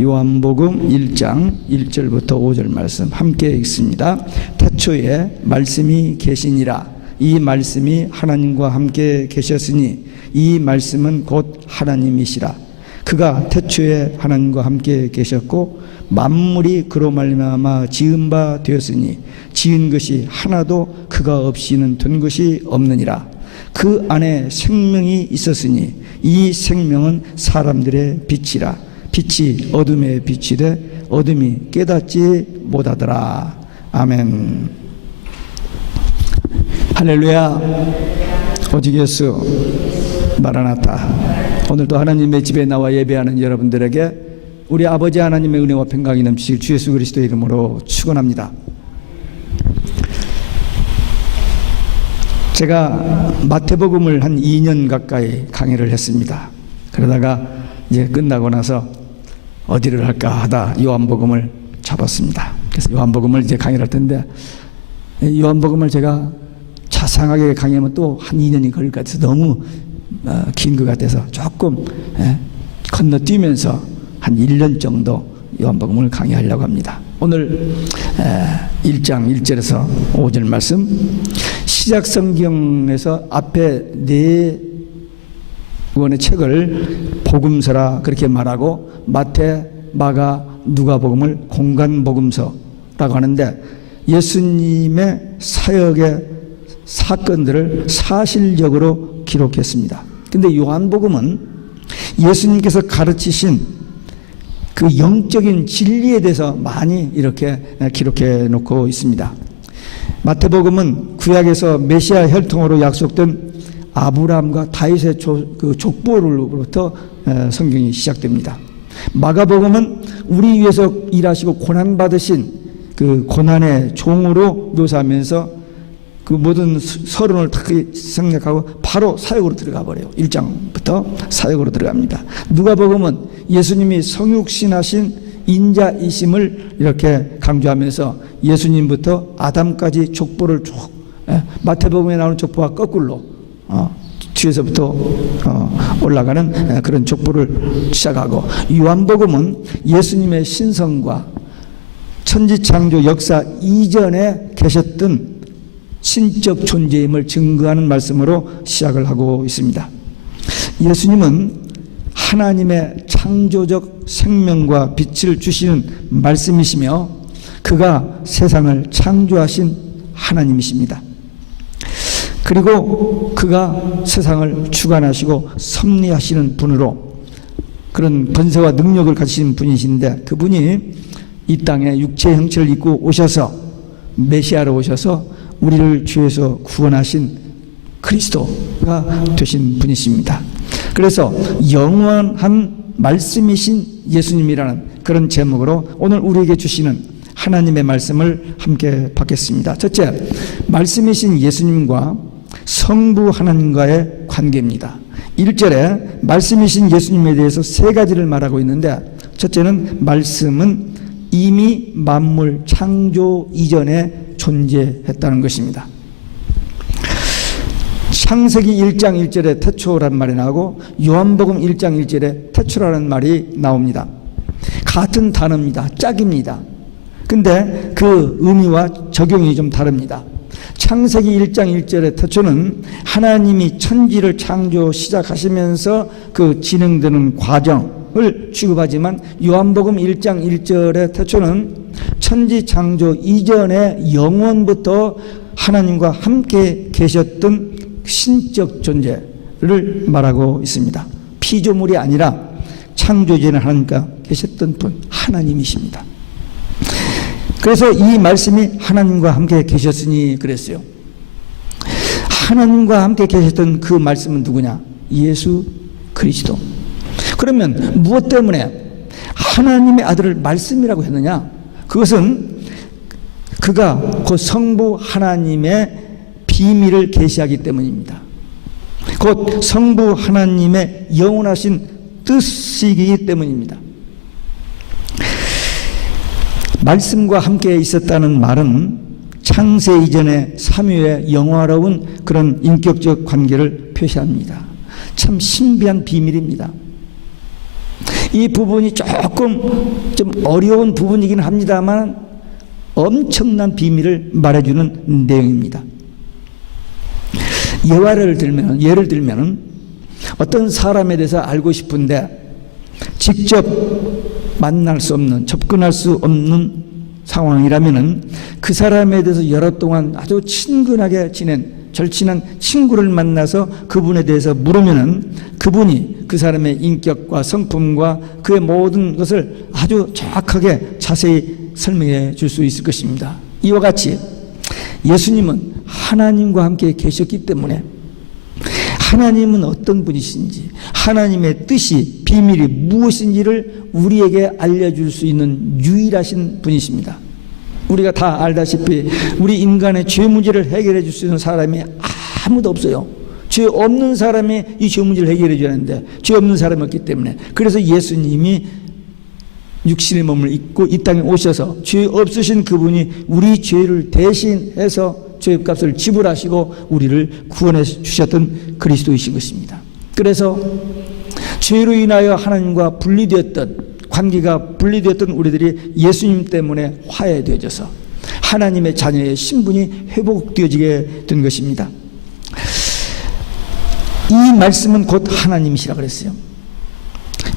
요한복음 1장 1절부터 5절 말씀 함께 읽습니다. 태초에 말씀이 계시니라. 이 말씀이 하나님과 함께 계셨으니 이 말씀은 곧 하나님이시라. 그가 태초에 하나님과 함께 계셨고 만물이 그로 말미암아 지은 바 되었으니 지은 것이 하나도 그가 없이는 된 것이 없느니라. 그 안에 생명이 있었으니 이 생명은 사람들의 빛이라. 빛이 어둠에 비치되 어둠이 깨닫지 못하더라. 아멘. 할렐루야. 오직 예수 마라나타. 오늘도 하나님의 집에 나와 예배하는 여러분들에게 우리 아버지 하나님의 은혜와 평강이 넘치실 주 예수 그리스도의 이름으로 축원합니다. 제가 마태복음을 한 2년 가까이 강의를 했습니다. 그러다가 이제 끝나고 나서 어디를 할까 하다 요한복음을 잡았습니다. 그래서 요한복음을 이제 강의를 할 텐데, 요한복음을 제가 자상하게 강의하면 또 한 2년이 걸릴 것 같아서 너무 긴 것 같아서 조금 건너뛰면서 한 1년 정도 요한복음을 강의하려고 합니다. 오늘 1장 1절에서 5절 말씀, 시작성경에서 앞에 네 권의 책을 복음서라 그렇게 말하고 마태, 마가, 누가복음을 공간복음서라고 하는데 예수님의 사역의 사건들을 사실적으로 기록했습니다. 근데 요한복음은 예수님께서 가르치신 그 영적인 진리에 대해서 많이 이렇게 기록해 놓고 있습니다. 마태복음은 구약에서 메시아 혈통으로 약속된 아브라함과 다윗의 족보로부터 성경이 시작됩니다. 마가복음은 우리 위해서 일하시고 고난받으신 그 고난의 종으로 묘사하면서 그 모든 서론을 다 생략하고 바로 사역으로 들어가 버려요. 1장부터 사역으로 들어갑니다. 누가복음은 예수님이 성육신하신 인자이심을 이렇게 강조하면서 예수님부터 아담까지 족보를 쭉, 마태복음에 나오는 족보와 거꾸로 뒤에서부터 올라가는 그런 족보를 시작하고, 요한복음은 예수님의 신성과 천지창조 역사 이전에 계셨던 신적 존재임을 증거하는 말씀으로 시작을 하고 있습니다. 예수님은 하나님의 창조적 생명과 빛을 주시는 말씀이시며 그가 세상을 창조하신 하나님이십니다. 그리고 그가 세상을 주관하시고 섭리하시는 분으로 그런 권세와 능력을 가지신 분이신데, 그분이 이 땅에 육체의 형체를 입고 오셔서 메시아로 오셔서 우리를 죄에서 구원하신 그리스도가 되신 분이십니다. 그래서 영원한 말씀이신 예수님이라는 그런 제목으로 오늘 우리에게 주시는 하나님의 말씀을 함께 받겠습니다. 첫째, 말씀이신 예수님과 성부 하나님과의 관계입니다. 1절에 말씀이신 예수님에 대해서 세 가지를 말하고 있는데, 첫째는 말씀은 이미 만물 창조 이전에 존재했다는 것입니다. 창세기 1장 1절에 태초라는 말이 나오고 요한복음 1장 1절에 태초라는 말이 나옵니다. 같은 단어입니다. 짝입니다. 근데 그 의미와 적용이 좀 다릅니다. 창세기 1장 1절의 태초는 하나님이 천지를 창조 시작하시면서 그 진행되는 과정을 취급하지만, 요한복음 1장 1절의 태초는 천지 창조 이전의 영원부터 하나님과 함께 계셨던 신적 존재를 말하고 있습니다. 피조물이 아니라 창조전에 하나님과 계셨던 분, 하나님이십니다. 그래서 이 말씀이 하나님과 함께 계셨으니 그랬어요. 하나님과 함께 계셨던 그 말씀은 누구냐? 예수 그리스도. 그러면 무엇 때문에 하나님의 아들을 말씀이라고 했느냐? 그것은 그가 그 성부 하나님의 비밀을 계시하기 때문입니다. 곧 성부 하나님의 영원하신 뜻이기 때문입니다. 말씀과 함께 있었다는 말은 창세 이전의 삼위의 영화로운 그런 인격적 관계를 표시합니다. 참 신비한 비밀입니다. 이 부분이 조금 좀 어려운 부분이긴 합니다만 엄청난 비밀을 말해주는 내용입니다. 예를 들면 어떤 사람에 대해서 알고 싶은데 직접 만날 수 없는, 접근할 수 없는 상황이라면 그 사람에 대해서 여러 동안 아주 친근하게 지낸 절친한 친구를 만나서 그분에 대해서 물으면은 그분이 그 사람의 인격과 성품과 그의 모든 것을 아주 정확하게 자세히 설명해 줄 수 있을 것입니다. 이와 같이 예수님은 하나님과 함께 계셨기 때문에 하나님은 어떤 분이신지, 하나님의 뜻이, 비밀이 무엇인지를 우리에게 알려줄 수 있는 유일하신 분이십니다. 우리가 다 알다시피 우리 인간의 죄 문제를 해결해 줄 수 있는 사람이 아무도 없어요. 죄 없는 사람이 이 죄 문제를 해결해 줘야 하는데 죄 없는 사람이 없기 때문에, 그래서 예수님이 육신의 몸을 입고 이 땅에 오셔서 죄 없으신 그분이 우리 죄를 대신해서 죄값을 지불하시고 우리를 구원해 주셨던 그리스도이신 것입니다. 그래서 죄로 인하여 하나님과 분리되었던, 관계가 분리되었던 우리들이 예수님 때문에 화해되어져서 하나님의 자녀의 신분이 회복되어지게 된 것입니다. 이 말씀은 곧 하나님이시라 그랬어요.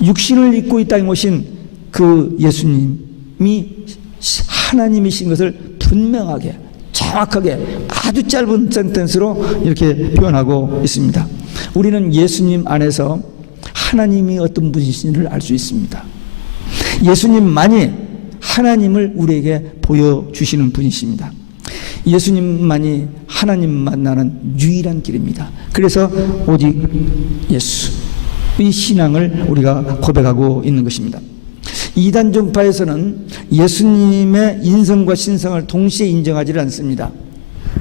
육신을 입고 이 땅에 오신 그 예수님이 하나님이신 것을 분명하게, 정확하게, 아주 짧은 센텐스로 이렇게 표현하고 있습니다. 우리는 예수님 안에서 하나님이 어떤 분이신지를 알 수 있습니다. 예수님만이 하나님을 우리에게 보여주시는 분이십니다. 예수님만이 하나님 만나는 유일한 길입니다. 그래서 오직 예수의 신앙을 우리가 고백하고 있는 것입니다. 이단 종파에서는 예수님의 인성과 신성을 동시에 인정하지 않습니다.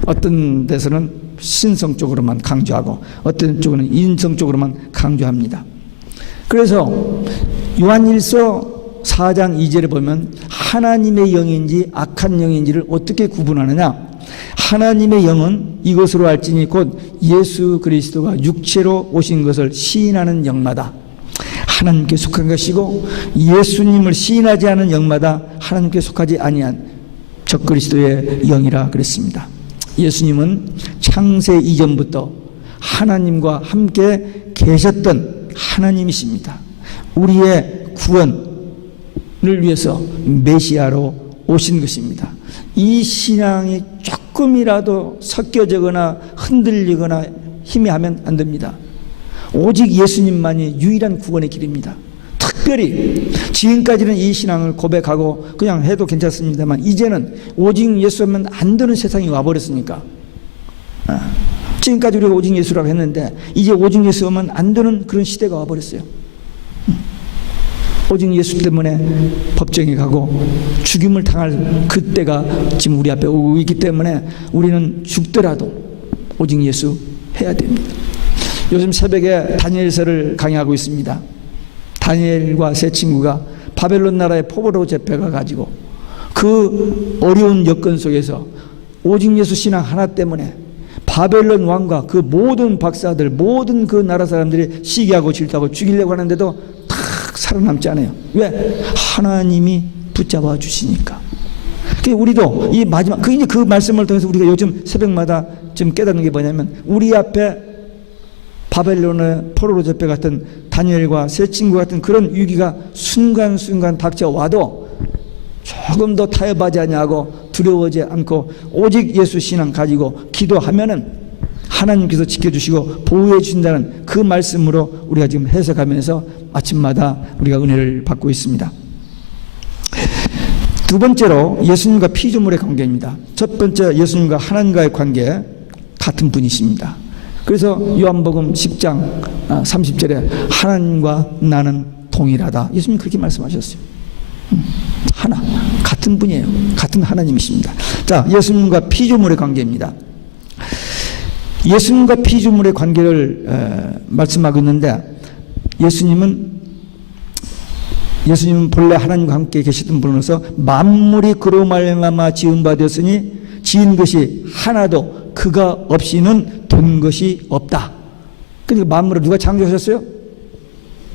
어떤 데서는 신성 쪽으로만 강조하고 어떤 쪽은 인성 쪽으로만 강조합니다. 그래서 요한일서 4장 2절에 보면 하나님의 영인지 악한 영인지를 어떻게 구분하느냐? 하나님의 영은 이것으로 알지니 곧 예수 그리스도가 육체로 오신 것을 시인하는 영마다 하나님께 속한 것이고, 예수님을 시인하지 않은 영마다 하나님께 속하지 아니한 적그리스도의 영이라 그랬습니다. 예수님은 창세 이전부터 하나님과 함께 계셨던 하나님이십니다. 우리의 구원을 위해서 메시아로 오신 것입니다. 이 신앙이 조금이라도 섞여지거나 흔들리거나 희미하면 안 됩니다. 오직 예수님만이 유일한 구원의 길입니다. 특별히 지금까지는 이 신앙을 고백하고 그냥 해도 괜찮습니다만 이제는 오직 예수 하면 안 되는 세상이 와버렸으니까, 지금까지 우리가 오직 예수라고 했는데 이제 오직 예수 하면 안 되는 그런 시대가 와버렸어요. 오직 예수 때문에 법정에 가고 죽임을 당할 그때가 지금 우리 앞에 오고 있기 때문에 우리는 죽더라도 오직 예수 해야 됩니다. 요즘 새벽에 다니엘서를 강의하고 있습니다. 다니엘과 세 친구가 바벨론 나라의 포로로 잡혀가 가지고 그 어려운 여건 속에서 오직 예수 신앙 하나 때문에 바벨론 왕과 그 모든 박사들, 모든 그 나라 사람들이 시기하고 질투하고 죽이려고 하는데도 탁 살아남지 않아요. 왜? 하나님이 붙잡아 주시니까. 우리도 이 마지막 그 말씀을 통해서 우리가 요즘 새벽마다 좀 깨닫는 게 뭐냐면, 우리 앞에 바벨론의 포로로 잡혀갔던 다니엘과 세 친구 같은 그런 위기가 순간순간 닥쳐와도 조금 더 타협하지 않냐고 두려워하지 않고 오직 예수 신앙 가지고 기도하면은 하나님께서 지켜주시고 보호해 주신다는 그 말씀으로 우리가 지금 해석하면서 아침마다 우리가 은혜를 받고 있습니다. 두 번째로 예수님과 피조물의 관계입니다. 첫 번째, 예수님과 하나님과의 관계, 같은 분이십니다. 그래서 요한복음 10장 30절에 하나님과 나는 동일하다, 예수님 그렇게 말씀하셨어요. 하나, 같은 분이에요. 같은 하나님이십니다. 자, 예수님과 피조물의 관계입니다. 예수님과 피조물의 관계를 말씀하고 있는데, 예수님은 본래 하나님과 함께 계시던 분으로서 만물이 그로 말미암아 지은 바 되었으니 지은 것이 하나도 그가 없이는 된 것이 없다. 그러니까 만물을 누가 창조하셨어요?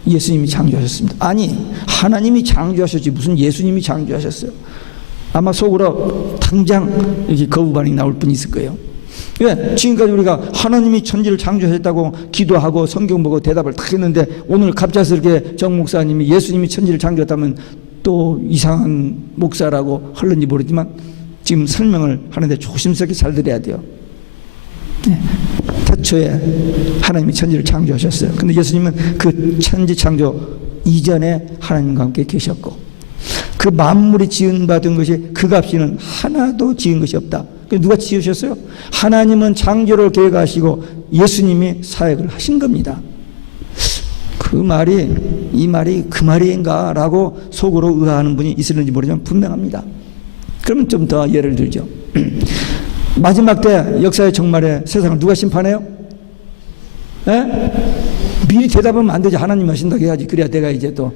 예수님이 창조하셨습니다. 아니, 하나님이 창조하셨지 무슨 예수님이 창조하셨어요. 아마 속으로 당장 이렇게 거부 반응이 나올 분이 있을 거예요. 왜? 지금까지 우리가 하나님이 천지를 창조하셨다고 기도하고 성경 보고 대답을 딱 했는데 오늘 갑작스럽게 정 목사님이 예수님이 천지를 창조했다면 또 이상한 목사라고 할는지 모르지만 지금 설명을 하는데 조심스럽게 잘 들어야 돼요. 네. 태초에 하나님이 천지를 창조하셨어요. 근데 예수님은 그 천지 창조 이전에 하나님과 함께 계셨고 그 만물이 지은받은 것이 그 값이는 하나도 지은 것이 없다. 누가 지으셨어요? 하나님은 창조를 계획하시고 예수님이 사역을 하신 겁니다. 이 말이 그 말인가? 라고 속으로 의아하는 분이 있을는지 모르지만 분명합니다. 그러면 좀 더 예를 들죠. 마지막 때 역사의 종말에 세상을 누가 심판해요? 에? 미리 대답하면 안 되지. 하나님 하신다고 해야지. 그래야 내가 이제 또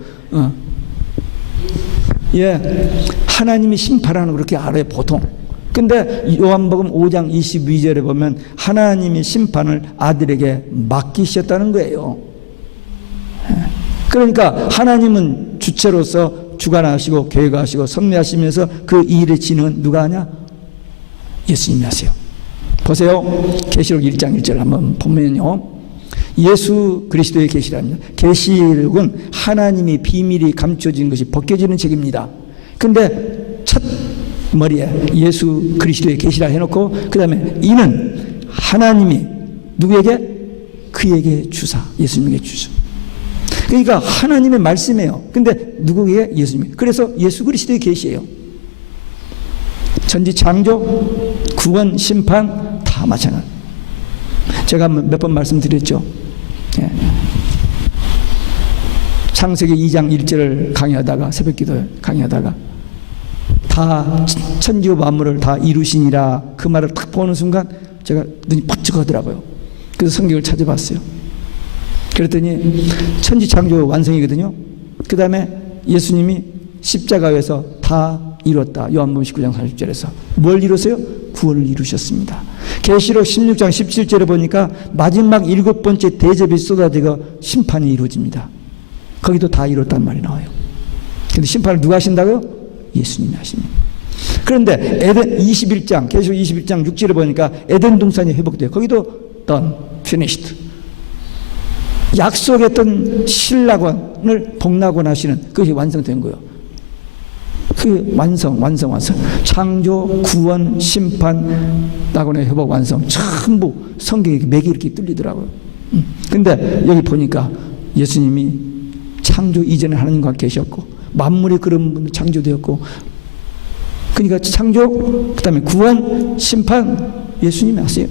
하나님이 심판하는 그렇게 알아요, 보통. 근데 요한복음 5장 22절에 보면 하나님이 심판을 아들에게 맡기셨다는 거예요. 그러니까 하나님은 주체로서 주관하시고 계획하시고 섭리하시면서 그 일의 진행은 누가 하냐? 예수님이 하세요. 보세요. 계시록 1장 1절 한번 보면요. 예수 그리스도의 계시랍니다. 계시록은 하나님이 비밀이 감춰진 것이 벗겨지는 책입니다. 근데 첫 머리에 예수 그리스도의 계시라 해놓고 그 다음에 이는 하나님이 누구에게? 그에게 주사, 예수님에게 주사. 그러니까 하나님의 말씀이에요. 근데 누구에게? 예수님. 그래서 예수 그리스도의 계시예요. 천지 창조, 구원, 심판 다 마찬가지. 제가 몇 번 말씀드렸죠. 창세기 2장 1절을 강의하다가 새벽기도 강의하다가 다 천지와 만물을 다 이루시니라 그 말을 딱 보는 순간 제가 눈이 번쩍 하더라고요. 그래서 성경을 찾아봤어요. 그랬더니 천지 창조 완성이거든요. 그 다음에 예수님이 십자가에서 다 이뤘다. 요한복음 19장 30절에서 뭘 이뤘어요? 구원을 이루셨습니다. 계시록 16장 17절에 보니까 마지막 7번째 대접이 쏟아지고 심판이 이루어집니다. 거기도 다 이뤘단 말이 나와요. 근데 심판을 누가 하신다고요? 예수님이 하십니다. 그런데 에덴 21장 계시록 21장 6절에 보니까 에덴 동산이 회복돼요. 거기도 done, finished. 약속했던 신라관을 복락원하시는 그것이 완성된 거예요. 그 완성. 창조, 구원, 심판, 낙원의 회복, 완성. 전부 성경에 맥이 이렇게 뚫리더라고요. 근데 여기 보니까 예수님이 창조 이전에 하나님과 계셨고, 만물이 그런 분도 창조되었고, 그러니까 창조, 그 다음에 구원, 심판, 예수님이 하세요.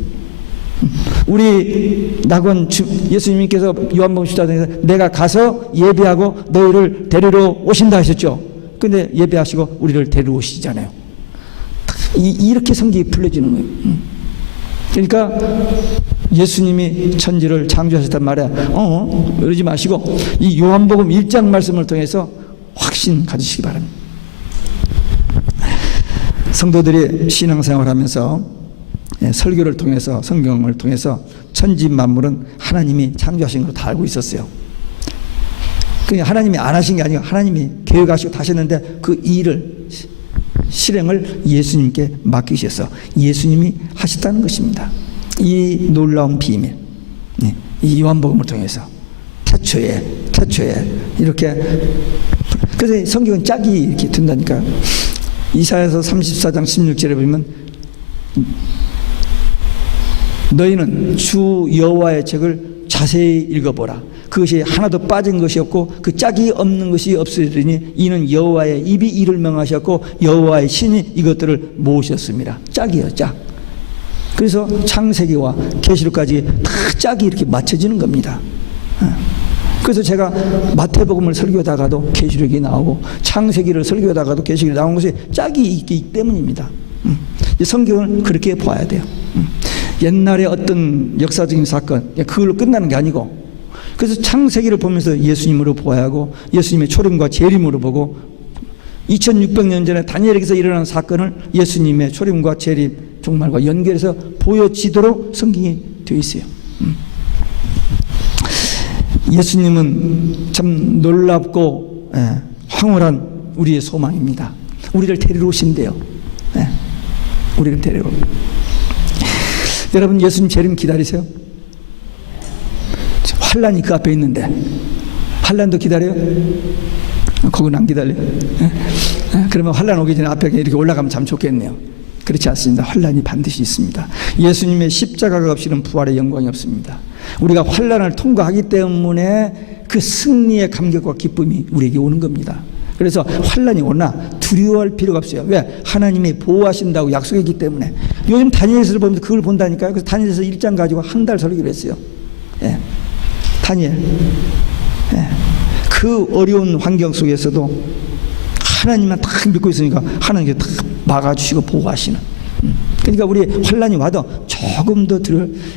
우리 낙원 예수님께서 요한복음 14장에서 내가 가서 예배하고 너희를 데리러 오신다 하셨죠. 근데 예배하시고 우리를 데리러 오시잖아요. 이렇게 성경이 풀려지는 거예요. 그러니까 예수님이 천지를 창조하셨단 말이야. 이러지 마시고 이 요한복음 1장 말씀을 통해서 확신 가지시기 바랍니다. 성도들이 신앙생활을 하면서 설교를 통해서 성경을 통해서 천지 만물은 하나님이 창조하신 걸 다 알고 있었어요. 그냥 하나님이 안 하신 게 아니고 하나님이 계획하시고 하셨는데 그 일을 실행을 예수님께 맡기셔서 예수님이 하셨다는 것입니다. 이 놀라운 비밀, 이 요한복음을 통해서 태초에 이렇게. 그래서 성경은 짝이 이렇게 든다니까. 이사야서 34장 16절에 보면 너희는 주 여호와의 책을 자세히 읽어보라. 그것이 하나도 빠진 것이 없고 그 짝이 없는 것이 없으리니 이는 여호와의 입이 이를 명하셨고 여호와의 신이 이것들을 모으셨습니다. 짝이에요, 짝. 그래서 창세기와 계시록까지 다 짝이 이렇게 맞춰지는 겁니다. 그래서 제가 마태복음을 설교하다가도 계시록이 나오고 창세기를 설교하다가도 계시록이 나온 것이 짝이 있기 때문입니다. 성경을 그렇게 봐야 돼요. 옛날에 어떤 역사적인 사건 그걸로 끝나는 게 아니고, 그래서 창세기를 보면서 예수님으로 보아야 하고 예수님의 초림과 재림으로 보고 2600년 전에 다니엘에게서 일어난 사건을 예수님의 초림과 재림 종말과 연결해서 보여지도록 성경이 되어 있어요. 예수님은 참 놀랍고 황홀한 우리의 소망입니다. 우리를 데리러 오신대요. 우리를 데리러. 여러분, 예수님 재림 기다리세요? 환란이 그 앞에 있는데 환란도 기다려요? 거기는 안 기다려요? 그러면 환란 오기 전에 앞에 이렇게 올라가면 참 좋겠네요. 그렇지 않습니다. 환란이 반드시 있습니다. 예수님의 십자가가 없이는 부활의 영광이 없습니다. 우리가 환란을 통과하기 때문에 그 승리의 감격과 기쁨이 우리에게 오는 겁니다. 그래서 환란이 오나 두려워할 필요가 없어요. 왜? 하나님이 보호하신다고 약속했기 때문에. 요즘 다니엘서를 보면서 그걸 본다니까요. 그래서 다니엘서 1장 가지고 한 달 설교를 했어요. 다니엘. 그 어려운 환경 속에서도 하나님만 딱 믿고 있으니까 하나님께 딱 막아주시고 보호하시는. 그러니까 우리 환란이 와도 조금 더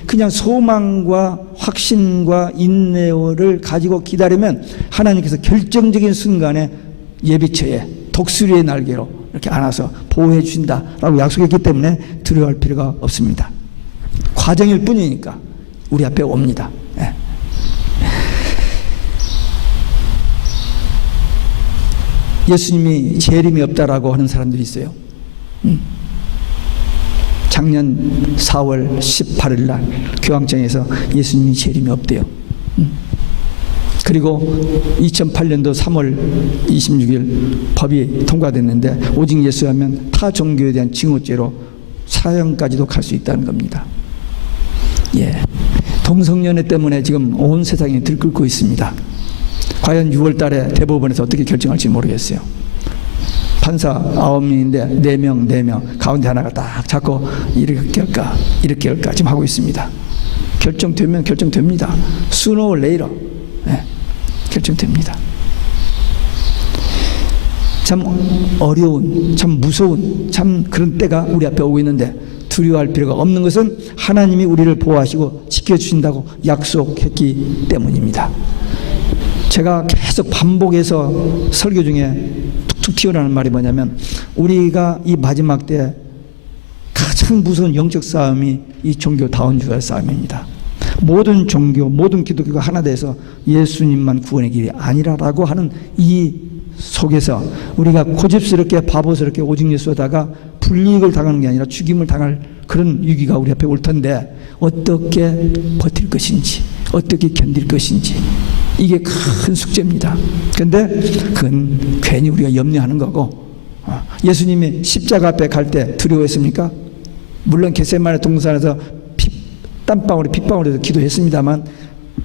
그냥 소망과 확신과 인내를 가지고 기다리면 하나님께서 결정적인 순간에 예비처에 독수리의 날개로 이렇게 안아서 보호해 주신다라고 약속했기 때문에 두려워할 필요가 없습니다. 과정일 뿐이니까 우리 앞에 옵니다. 예수님이 재림이 없다라고 하는 사람들이 있어요. 작년 4월 18일 날 교황청에서 예수님이 재림이 없대요. 그리고 2008년도 3월 26일 법이 통과됐는데 오직 예수하면 타 종교에 대한 징후죄로 사형까지도 갈 수 있다는 겁니다. 동성연애 때문에 지금 온 세상이 들끓고 있습니다. 과연 6월 달에 대법원에서 어떻게 결정할지 모르겠어요. 판사 9명인데 4명 가운데 하나가 딱 잡고 이렇게 할까 이렇게 할까 지금 하고 있습니다. 결정되면 결정됩니다. Sooner or later 결정됩니다. 참 어려운, 참 무서운, 참 그런 때가 우리 앞에 오고 있는데 두려워할 필요가 없는 것은 하나님이 우리를 보호하시고 지켜주신다고 약속했기 때문입니다. 제가 계속 반복해서 설교 중에 툭툭 튀어나오는 말이 뭐냐면 우리가 이 마지막 때 가장 무서운 영적 싸움이 이 종교 다원주의 싸움입니다. 모든 종교, 모든 기독교가 하나 돼서 예수님만 구원의 길이 아니라라고 하는 이 속에서 우리가 고집스럽게 바보스럽게 오직 예수하다가 불이익을 당하는 게 아니라 죽임을 당할 그런 위기가 우리 앞에 올 텐데 어떻게 버틸 것인지 어떻게 견딜 것인지 이게 큰 숙제입니다. 그런데 그건 괜히 우리가 염려하는 거고 예수님이 십자가 앞에 갈 때 두려워했습니까? 물론 겟세마네 동산에서 땀방울이 핏방울에서 기도했습니다만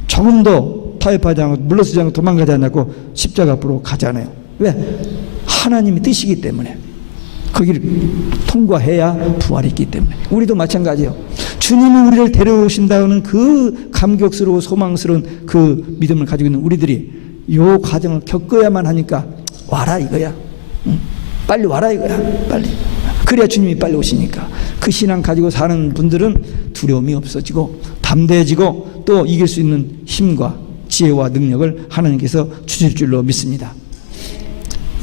조금도 타협하지 않고 물러서지 않고 도망가지 않고 십자가 앞으로 가잖아요. 왜? 하나님의 뜻이기 때문에 거기를 통과해야 부활이 있기 때문에 우리도 마찬가지예요. 주님이 우리를 데려오신다는 그 감격스러워 소망스러운 그 믿음을 가지고 있는 우리들이 이 과정을 겪어야만 하니까 와라 이거야. 빨리 와라 이거야. 빨리. 그래야 주님이 빨리 오시니까. 그 신앙 가지고 사는 분들은 두려움이 없어지고 담대해지고 또 이길 수 있는 힘과 지혜와 능력을 하나님께서 주실 줄로 믿습니다.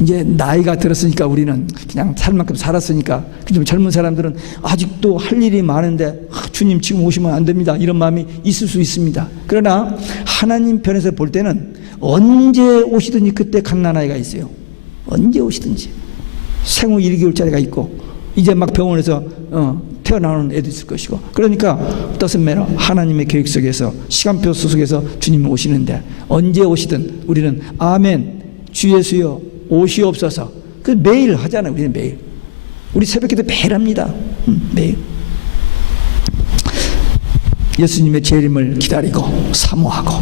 이제 나이가 들었으니까 우리는 그냥 살 만큼 살았으니까 좀 젊은 사람들은 아직도 할 일이 많은데 주님 지금 오시면 안 됩니다 이런 마음이 있을 수 있습니다. 그러나 하나님 편에서 볼 때는 언제 오시든지 그때 갓난아이가 있어요. 언제 오시든지 생후 1개월짜리가 있고 이제 막 병원에서 태어나는 애도 있을 것이고 그러니까 doesn't matter. 하나님의 계획 속에서 시간표 속에서 주님이 오시는데 언제 오시든 우리는 아멘 주 예수여 오시옵소서. 그 매일 하잖아요. 우리는 매일. 우리 새벽기도 매일 합니다. 매일. 예수님의 재림을 기다리고 사모하고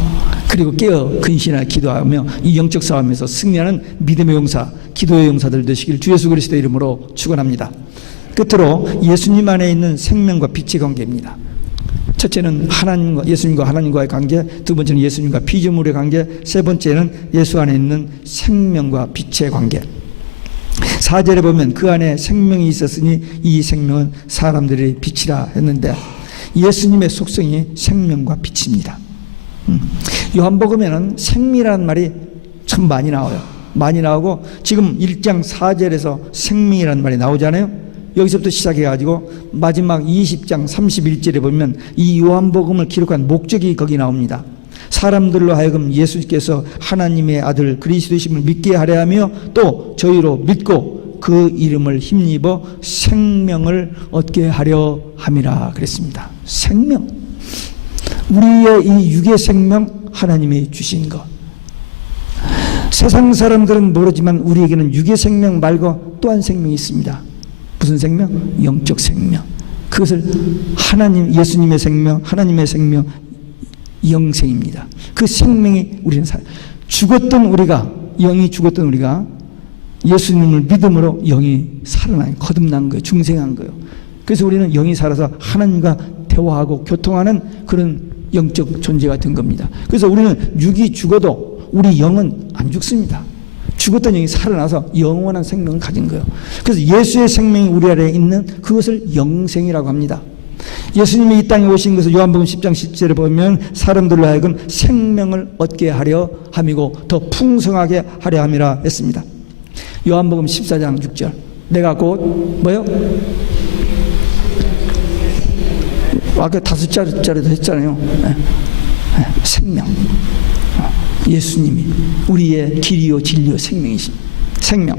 그리고 깨어 근신하여 기도하며 이 영적 싸움에서 승리하는 믿음의 용사, 기도의 용사들 되시길 주 예수 그리스도의 이름으로 축원합니다. 끝으로 예수님 안에 있는 생명과 빛의 관계입니다. 첫째는 하나님과 예수님과 하나님과의 관계, 두 번째는 예수님과 피조물의 관계, 세 번째는 예수 안에 있는 생명과 빛의 관계. 4절에 보면 그 안에 생명이 있었으니 이 생명은 사람들의 빛이라 했는데 예수님의 속성이 생명과 빛입니다. 요한복음에는 생미라는 말이 참 많이 나와요. 많이 나오고 지금 1장 4절에서 생명이라는 말이 나오잖아요. 여기서부터 시작해가지고 마지막 20장 31절에 보면 이 요한복음을 기록한 목적이 거기 나옵니다. 사람들로 하여금 예수께서 하나님의 아들 그리스도이심을 믿게 하려 하며 또 저희로 믿고 그 이름을 힘입어 생명을 얻게 하려 함이라 그랬습니다. 생명. 우리의 이 육의 생명, 하나님이 주신 것. 세상 사람들은 모르지만 우리에게는 육의 생명 말고 또 한 생명이 있습니다. 무슨 생명? 영적 생명. 그것을 하나님, 예수님의 생명, 하나님의 생명, 영생입니다. 그 생명이 우리는 죽었던 우리가, 영이 죽었던 우리가 예수님을 믿음으로 영이 살아나요. 거듭난 거예요. 중생한 거예요. 그래서 우리는 영이 살아서 하나님과 대화하고 교통하는 그런 영적 존재가 된 겁니다. 그래서 우리는 육이 죽어도 우리 영은 안 죽습니다. 죽었던 영이 살아나서 영원한 생명을 가진 거예요. 그래서 예수의 생명이 우리 안에 있는 그것을 영생이라고 합니다. 예수님이 이 땅에 오신 것을 요한복음 10장 10절에 보면 사람들로 하여금 생명을 얻게 하려 함이고 더 풍성하게 하려 함이라 했습니다. 요한복음 14장 6절. 내가 곧 뭐요? 아까 5자리도 했잖아요. 생명. 예수님이 우리의 길이요 진리요 생명이십니다. 생명.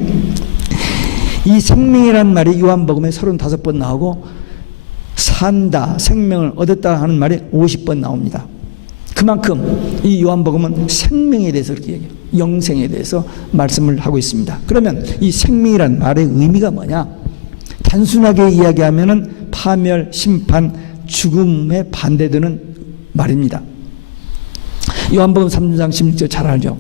이 생명이라는 말이 요한복음에 35번 나오고 산다, 생명을 얻었다 하는 말이 50번 나옵니다. 그만큼 이 요한복음은 생명에 대해서 그렇게 얘기해요. 영생에 대해서 말씀을 하고 있습니다. 그러면 이 생명이라는 말의 의미가 뭐냐? 단순하게 이야기하면은 파멸, 심판, 죽음에 반대되는 말입니다. 요한복음 3장 16절 잘 알죠?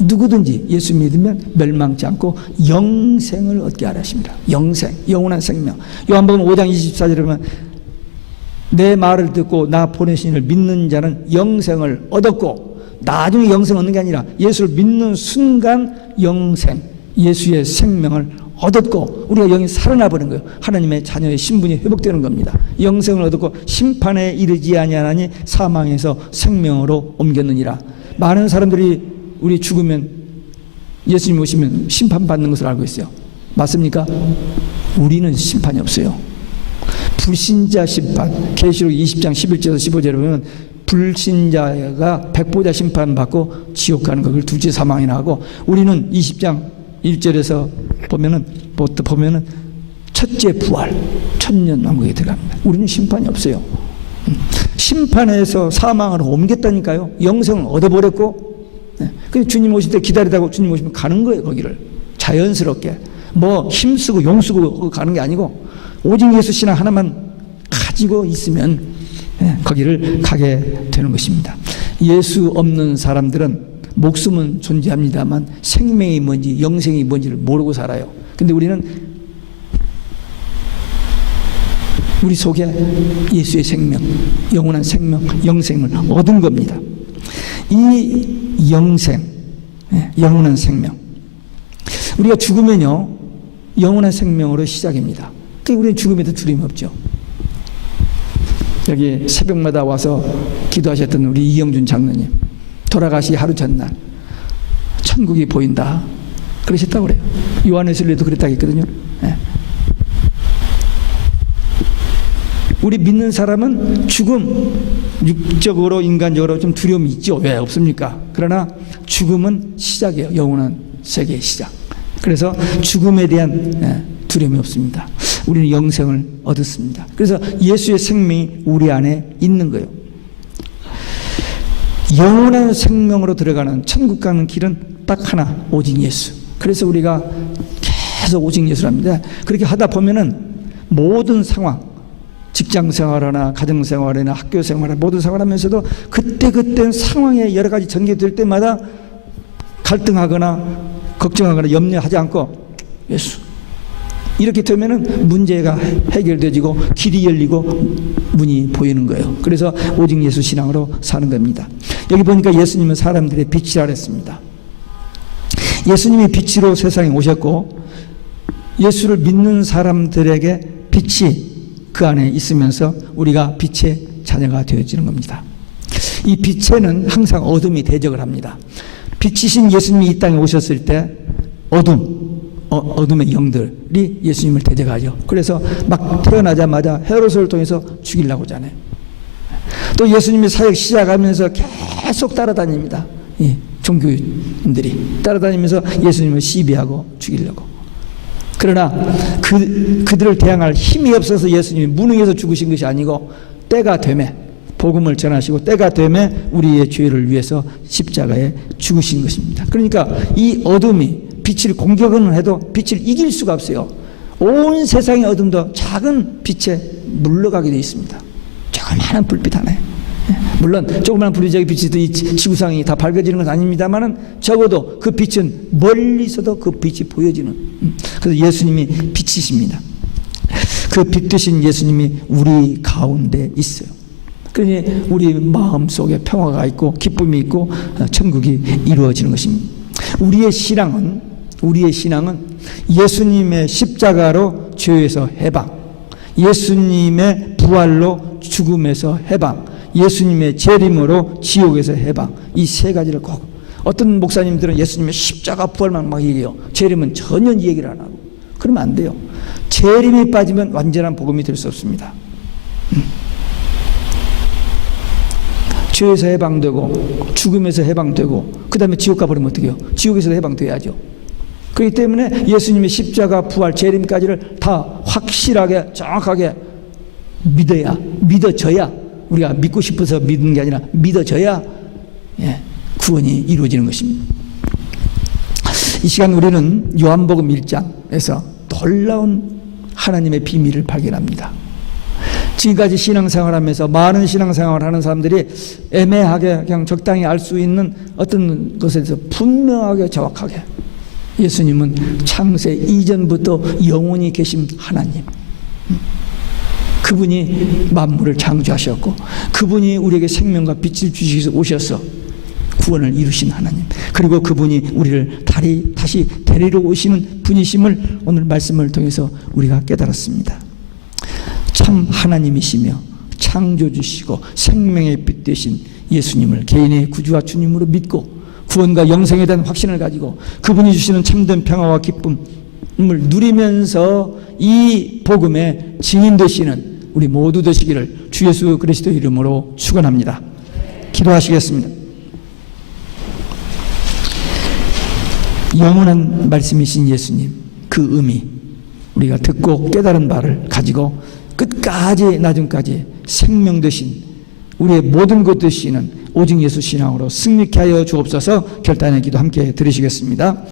누구든지 예수 믿으면 멸망치 않고 영생을 얻게 하려 하십니다. 영생, 영원한 생명. 요한복음 5장 24절에 보면 내 말을 듣고 나 보내신 이를 믿는 자는 영생을 얻었고, 나중에 영생 얻는 게 아니라 예수를 믿는 순간 영생, 예수의 생명을 얻었고 우리가 영이 살아나 버린 거예요. 하나님의 자녀의 신분이 회복되는 겁니다. 영생을 얻었고 심판에 이르지 아니하나니 사망에서 생명으로 옮겼느니라. 많은 사람들이 우리 죽으면 예수님 오시면 심판받는 것을 알고 있어요. 맞습니까? 우리는 심판이 없어요. 불신자 심판, 계시록 20장 11절에서 15절에 보면 불신자가 백보자 심판받고 지옥 가는 거, 그걸 둘째 사망이나 하고, 우리는 20장 1절에서 보면은 첫째 부활, 천년왕국에 들어갑니다. 우리는 심판이 없어요. 심판에서 사망으로 옮겼다니까요. 영생을 얻어버렸고, 그래서 주님 오실 때 기다리다가 주님 오시면 가는 거예요. 거기를 자연스럽게 뭐 힘쓰고 용쓰고 가는 게 아니고 오직 예수 신앙 하나만 가지고 있으면 거기를 가게 되는 것입니다. 예수 없는 사람들은 목숨은 존재합니다만 생명이 뭔지 영생이 뭔지를 모르고 살아요. 근데 우리는 우리 속에 예수의 생명, 영원한 생명, 영생을 얻은 겁니다. 이 영생, 영원한 생명, 우리가 죽으면요 영원한 생명으로 시작입니다. 그러니까 우리는 죽음에 대해 두려움이 없죠. 여기 새벽마다 와서 기도하셨던 우리 이영준 장로님, 돌아가시 하루 전날 천국이 보인다 그러셨다고 그래요. 요한에서도 그랬다고 했거든요. 우리 믿는 사람은 죽음, 육적으로 인간적으로 좀 두려움이 있죠. 왜 없습니까? 그러나 죽음은 시작이에요. 영원한 세계의 시작. 그래서 죽음에 대한 두려움이 없습니다. 우리는 영생을 얻었습니다. 그래서 예수의 생명이 우리 안에 있는 거예요. 영원한 생명으로 들어가는 천국 가는 길은 딱 하나, 오직 예수. 그래서 우리가 계속 오직 예수랍니다. 그렇게 하다 보면은 모든 상황, 직장 생활이나 가정 생활이나 학교 생활이나 모든 생활하면서도 그때 상황에 여러 가지 전개될 때마다 갈등하거나 걱정하거나 염려하지 않고 예수, 이렇게 되면은 문제가 해결되지고 길이 열리고 문이 보이는 거예요. 그래서 오직 예수 신앙으로 사는 겁니다. 여기 보니까 예수님은 사람들의 빛이라 그랬습니다. 예수님이 빛으로 세상에 오셨고 예수를 믿는 사람들에게 빛이 그 안에 있으면서 우리가 빛의 자녀가 되어지는 겁니다. 이 빛에는 항상 어둠이 대적을 합니다. 빛이신 예수님이 이 땅에 오셨을 때 어둠의 영들이 예수님을 대적하죠. 그래서 막 태어나자마자 헤롯을 통해서 죽이려고 하잖아요. 또 예수님이 사역 시작하면서 계속 따라다닙니다. 예, 종교인들이 따라다니면서 예수님을 시비하고 죽이려고. 그러나 그들을 대항할 힘이 없어서 예수님이 무능해서 죽으신 것이 아니고 때가 되매 복음을 전하시고 때가 되매 우리의 죄를 위해서 십자가에 죽으신 것입니다. 그러니까 이 어둠이 빛을 공격은 해도 빛을 이길 수가 없어요. 온 세상의 어둠도 작은 빛에 물러가게 되어 있습니다. 조그마한 불빛 하나에. 물론 조그마한 불빛이 빛이 이 지구상이 다 밝아지는 건 아닙니다만은 적어도 그 빛은 멀리서도 그 빛이 보여지는. 그래서 예수님이 빛이십니다. 그 빛 되신 예수님이 우리 가운데 있어요. 그러니 우리 마음속에 평화가 있고 기쁨이 있고 천국이 이루어지는 것입니다. 우리의 신앙은 예수님의 십자가로 죄에서 해방, 예수님의 부활로 죽음에서 해방, 예수님의 재림으로 지옥에서 해방, 이 세 가지를 꼭. 어떤 목사님들은 예수님의 십자가 부활만 막 얘기해요. 재림은 전혀 얘기를 안 하고. 그러면 안 돼요. 재림이 빠지면 완전한 복음이 될 수 없습니다. 죄에서 해방되고 죽음에서 해방되고 그 다음에 지옥 가버리면 어떻게 해요? 지옥에서 해방돼야죠. 그렇기 때문에 예수님의 십자가 부활 재림까지를 다 확실하게 정확하게 믿어져야, 우리가 믿고 싶어서 믿는 게 아니라 믿어져야 구원이 이루어지는 것입니다. 이 시간 우리는 요한복음 1장에서 놀라운 하나님의 비밀을 발견합니다. 지금까지 신앙생활을 하면서 많은 신앙생활을 하는 사람들이 애매하게 그냥 적당히 알 수 있는 어떤 것에 대해서 분명하게 정확하게 예수님은 창세 이전부터 영원히 계신 하나님, 그분이 만물을 창조하셨고 그분이 우리에게 생명과 빛을 주시기 위해서 오셔서 구원을 이루신 하나님, 그리고 그분이 우리를 다시 데리러 오시는 분이심을 오늘 말씀을 통해서 우리가 깨달았습니다. 참 하나님이시며 창조주시고 생명의 빛 되신 예수님을 개인의 구주와 주님으로 믿고 구원과 영생에 대한 확신을 가지고 그분이 주시는 참된 평화와 기쁨을 누리면서 이 복음의 증인 되시는 우리 모두 되시기를 주 예수 그리스도 이름으로 축원합니다. 기도하시겠습니다. 영원한 말씀이신 예수님, 그 의미 우리가 듣고 깨달은 바를 가지고 끝까지 나중까지 생명 되신 우리의 모든 것 되시는 오직 예수 신앙으로 승리케 하여 주옵소서. 결단의 기도 함께 드리시겠습니다.